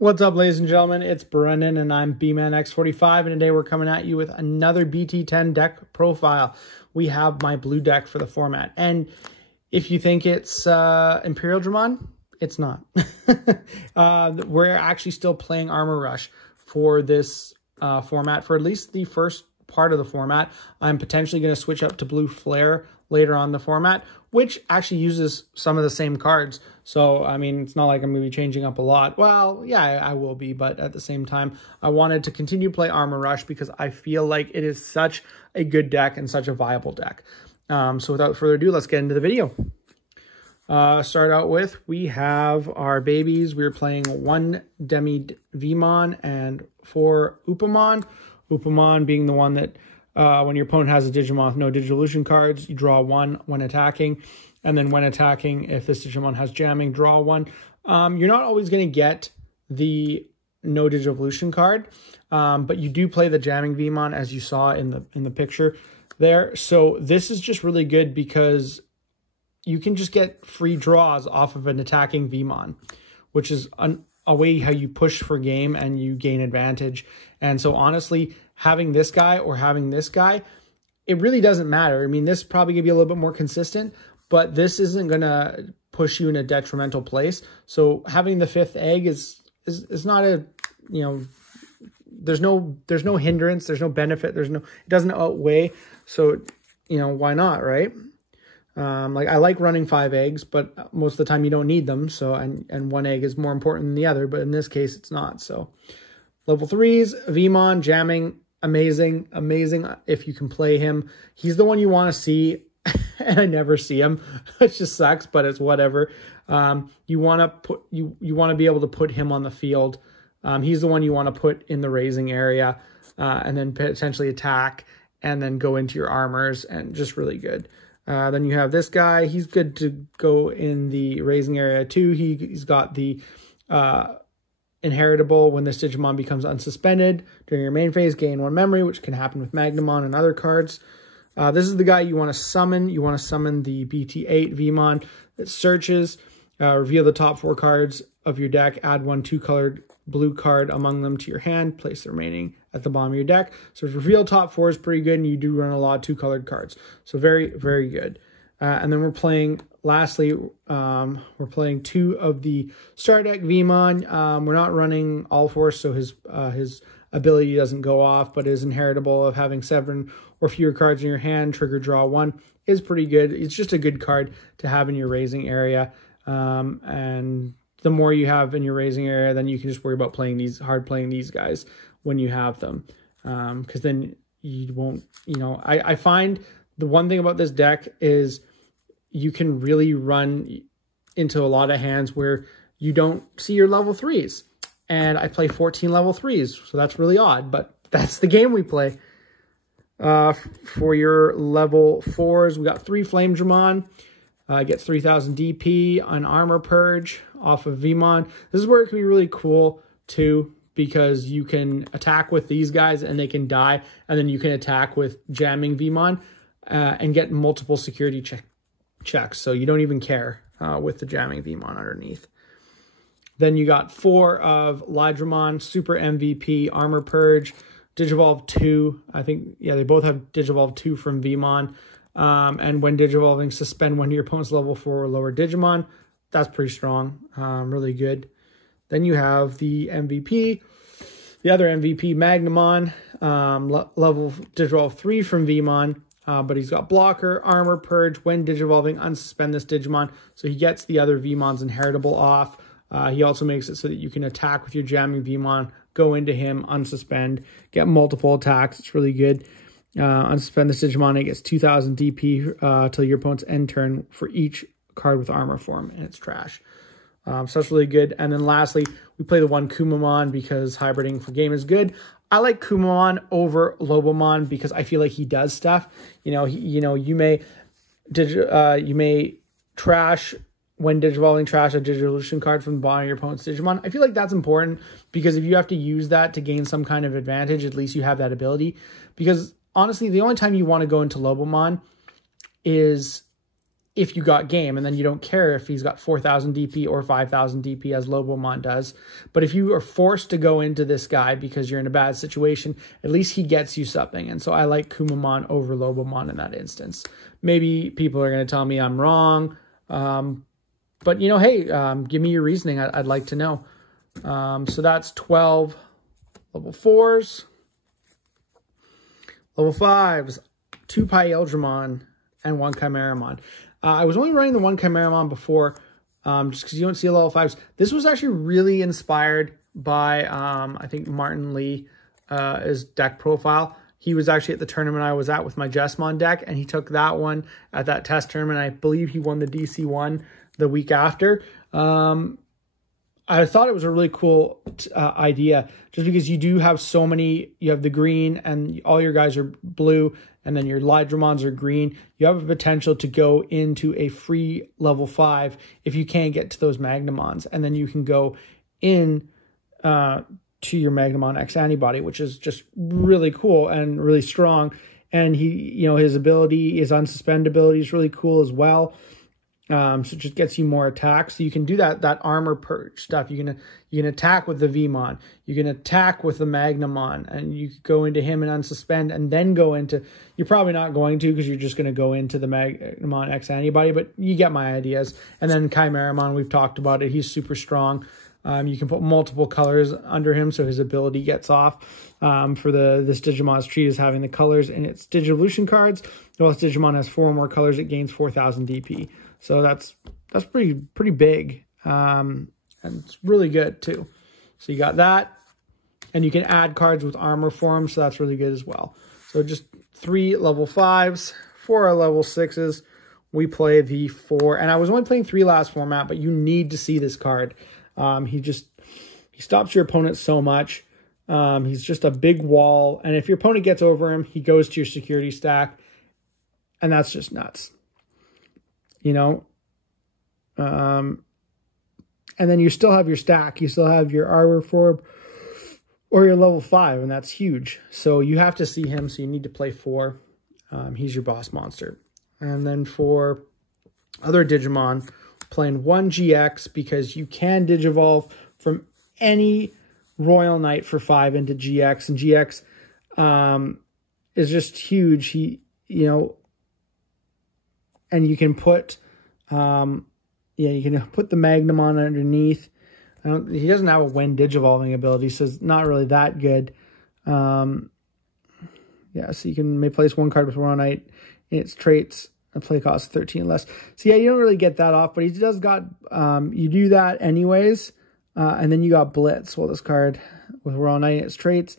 What's up, ladies and gentlemen? It's Brendan, and I'm B-Man X45, and today we're coming at you with another BT10 deck profile. We have my blue deck for the format, and if you think it's Imperial Digimon, it's not. We're actually still playing Armour Rush for this format, for at least the first part of the format. I'm potentially going to switch up to Blue Flare later on in the format, which actually uses some of the same cards. So, I mean, it's not like I'm going to be changing up a lot. Well, yeah, I will be, but at the same time, I wanted to continue to play Armour Rush because I feel like it is such a good deck and such a viable deck. So without further ado, let's get into the video. Start out with, we have our babies. We're playing 1 Demi Vmon and 4 Upamon. Upamon being the one that when your opponent has a Digimon with no Digivolution cards, you draw 1 when attacking. And then when attacking, if this Digimon has jamming, draw 1. You're not always going to get the no Digivolution card, but you do play the jamming Vmon as you saw in the picture there. So this is just really good because you can just get free draws off of an attacking Vmon, which is a way how you push for game and you gain advantage. And so honestly, having this guy or having this guy, it really doesn't matter. I mean, this is probably going to be a little bit more consistent, but this isn't going to push you in a detrimental place. So having the 5th egg is not a, you know, there's no hindrance, there's no benefit, it doesn't outweigh. So, you know, why not, right? Like I like running 5 eggs, but most of the time you don't need them. So, and 1 egg is more important than the other, but in this case it's not. So level 3s, Vmon, jamming, amazing if you can play him. He's the one you want to see, and I never see him. It just sucks, but it's whatever. You want to be able to put him on the field. He's the one you want to put in the raising area, and then potentially attack, and then go into your armors, and just really good. Then you have this guy. He's good to go in the raising area too. He's got the inheritable. When this Digimon becomes unsuspended during your main phase, gain 1 memory, which can happen with Magnamon and other cards. This is the guy you want to summon. You want to summon the BT8 Vmon that searches, reveal the top 4 cards of your deck, add 1 2-colored blue card among them to your hand, place the remaining at the bottom of your deck. So reveal top 4 is pretty good, and you do run a lot of 2-colored cards. So very, very good. And then we're playing, lastly, we're playing 2 of the Star Deck Vmon. We're not running all 4, so his ability doesn't go off, but his inheritable of having 7 or fewer cards in your hand, trigger draw 1, is pretty good. It's just a good card to have in your raising area. And the more you have in your raising area, then you can just worry about playing these guys when you have them. Because then you won't, you know, I find the one thing about this deck is you can really run into a lot of hands where you don't see your level 3s. And I play 14 level 3s, so that's really odd, but that's the game we play. For your level 4s, we got 3 Flame Digimon. Gets 3000 DP on Armor Purge off of Vmon. This is where it can be really cool too, because you can attack with these guys and they can die, and then you can attack with jamming Vmon and get multiple security checks. So you don't even care with the jamming Vmon underneath. Then you got 4 of Lydramon, Super MVP, Armor Purge, Digivolve 2. I think, yeah, they both have Digivolve 2 from Vmon. And when Digivolving, suspend 1 of your opponent's level 4 or lower Digimon. That's pretty strong. Really good. Then you have the MVP, the other MVP, Magnamon, level Digivolve 3 from Vmon. But he's got Blocker, Armor Purge, when Digivolving, unsuspend this Digimon. So he gets the other Vmon's inheritable off. He also makes it so that you can attack with your jamming Vmon, go into him, unsuspend, get multiple attacks. It's really good. Unsuspend this Digimon, it gets 2000 DP till your opponent's end turn for each card with armor form, and it's trash. So that's really good. And then lastly, we play the 1 Kumamon because hybriding for game is good. I like Kumamon over Lobomon because I feel like he does stuff. You may trash when Digivolving, trash a Digivolution card from the bottom of your opponent's Digimon. I feel like that's important because if you have to use that to gain some kind of advantage, at least you have that ability. Because honestly, the only time you want to go into Lobomon is if you got game, and then you don't care if he's got 4,000 DP or 5,000 DP as Lobomon does. But if you are forced to go into this guy because you're in a bad situation, at least he gets you something. And so I like Kumamon over Lobomon in that instance. Maybe people are going to tell me I'm wrong. But, you know, hey, give me your reasoning. I'd like to know. So that's 12 level 4s. Level 5s, 2 Pyeldramon and 1 Chimeramon. I was only running the 1 Chimeramon before, just because you don't see a level 5s. This was actually really inspired by, I think, Martin Lee, his deck profile. He was actually at the tournament I was at with my Jessmon deck, and he took that one at that test tournament. I believe he won the DC1 the week after. I thought it was a really cool idea, just because you do have so many. You have the green, and all your guys are blue, and then your Lydramons are green. You have a potential to go into a free level 5 if you can't get to those Magnamons, and then you can go in to your Magnamon X-Antibody, which is just really cool and really strong. And he, you know, his ability, his unsuspend ability is really cool as well. So it just gets you more attacks. So you can do that armor purge stuff. You can attack with the Vmon. You can attack with the Magnamon, and you can go into him and unsuspend, and then go into. You're probably not going to, because you're just going to go into the Magnamon X-Antibody, but you get my ideas. And then Chimeramon, we've talked about it. He's super strong. You can put multiple colors under him, so his ability gets off. For this Digimon's treat is having the colors in its Digivolution cards. Well, this Digimon has 4 more colors. It gains 4,000 DP. So that's pretty big, and it's really good too. So you got that, and you can add cards with armor form, so that's really good as well. So just 3 level 5s, 4 level 6s. We play the 4, and I was only playing 3 last format, but you need to see this card. He stops your opponent so much. He's just a big wall, and if your opponent gets over him, he goes to your security stack, and that's just nuts. You know, and then you still have your stack. You still have your Armour 4 or your level 5, and that's huge. So you have to see him, so you need to play 4. He's your boss monster. And then for other Digimon, playing 1 GX, because you can Digivolve from any Royal Knight for 5 into GX, and GX is just huge. He, you know, and you can put, you can put the Magnamon underneath. He doesn't have a when Digivolving ability, so it's not really that good. Yeah, so you can may place 1 card with Royal Knight in its traits. And play cost 13 less. So yeah, you don't really get that off, but he does got, you do that anyways. And then you got Blitz. Well, this card with Royal Knight in its traits,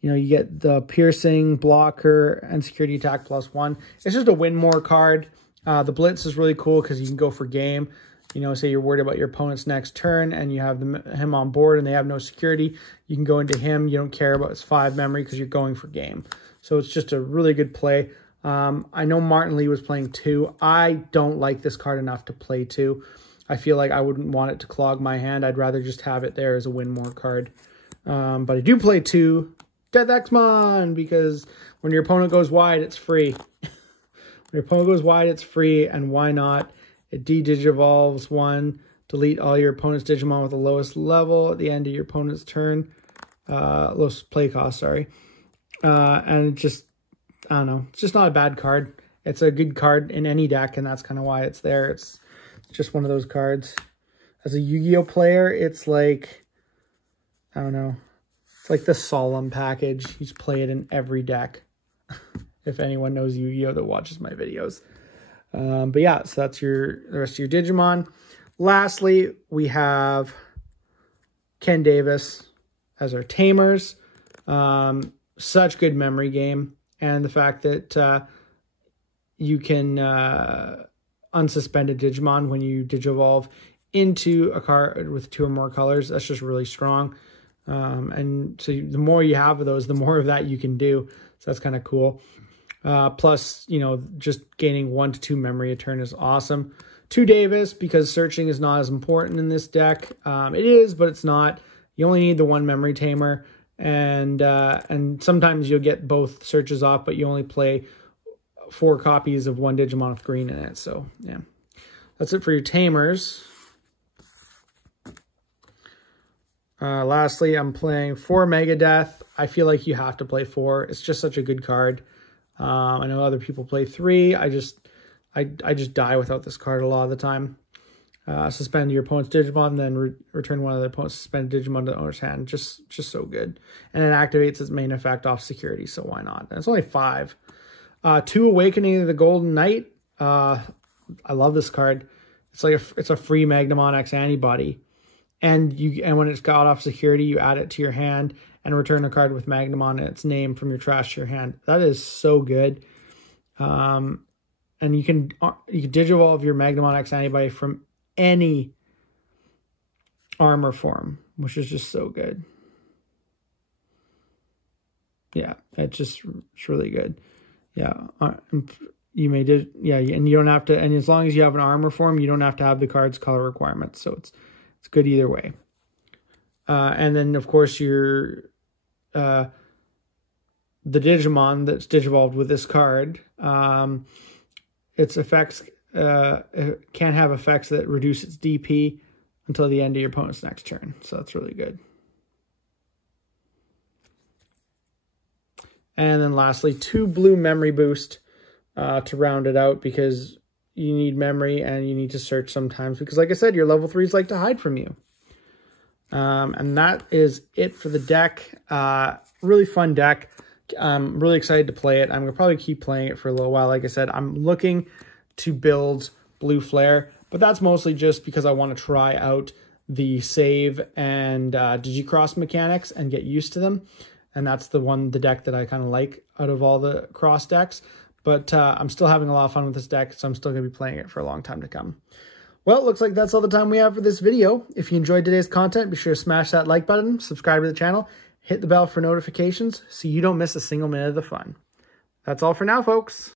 you know, you get the piercing, blocker, and security attack +1. It's just a win more card. The Blitz is really cool because you can go for game. You know, say you're worried about your opponent's next turn and you have him on board and they have no security. You can go into him. You don't care about his 5 memory because you're going for game. So it's just a really good play. I know Martin Lee was playing 2. I don't like this card enough to play 2. I feel like I wouldn't want it to clog my hand. I'd rather just have it there as a win more card. But I do play 2 Death X-Mon, because when your opponent goes wide, it's free. When your opponent goes wide, it's free, and why not? It de-digivolves 1. Delete all your opponent's Digimon with the lowest level at the end of your opponent's turn. Lowest play cost, sorry. And it just, I don't know. It's just not a bad card. It's a good card in any deck, and that's kind of why it's there. It's just one of those cards. As a Yu-Gi-Oh player, it's like, I don't know. It's like the Solemn package. You just play it in every deck. If anyone knows Yu-Gi-Oh that watches my videos. But yeah, so that's the rest of your Digimon. Lastly, we have Ken Davis as our Tamers. Such good memory game. And the fact that you can unsuspend a Digimon when you Digivolve into a card with 2 or more colors, that's just really strong. And so the more you have of those, the more of that you can do. So that's kind of cool. Plus, you know, just gaining 1 to 2 memory a turn is awesome. 2 Davis, because searching is not as important in this deck. It is, but it's not. You only need the 1 memory tamer. And sometimes you'll get both searches off, but you only play 4 copies of one Digimon with green in it. So, yeah. That's it for your Tamers. Lastly, I'm playing 4 Megadeth. I feel like you have to play 4. It's just such a good card. I know other people play 3. I just die without this card a lot of the time. Suspend your opponent's Digimon, then return one of the opponent's suspended Digimon to the owner's hand. Just so good. And it activates its main effect off security, so why not? And it's only 5. 2 Awakening of the Golden Knight. I love this card. It's like it's a free Magnamon X-Antibody. And when it's got off security, you add it to your hand and return a card with Magnamon and its name from your trash to your hand. That is so good. And you can Digivolve your Magnamon X-Antibody from any Armour form, which is just so good. Yeah, it's really good. Yeah, you may and you don't have to. And as long as you have an Armour form, you don't have to have the card's color requirements. So it's good either way. And then of course your the Digimon that's Digivolved with this card. Its effects can have effects that reduce its DP until the end of your opponent's next turn. So that's really good. And then lastly, 2 blue memory boost to round it out, because you need memory and you need to search sometimes, because like I said, your level 3s like to hide from you. And that is it for the deck. Really fun deck. I'm really excited to play it. I'm going to probably keep playing it for a little while. Like I said, I'm looking to build Blue Flare, but that's mostly just because I want to try out the save and Digicross mechanics and get used to them. And that's the deck that I kind of like out of all the cross decks. But I'm still having a lot of fun with this deck, so I'm still going to be playing it for a long time to come. Well, it looks like that's all the time we have for this video. If you enjoyed today's content, be sure to smash that like button, subscribe to the channel, hit the bell for notifications so you don't miss a single minute of the fun. That's all for now, folks.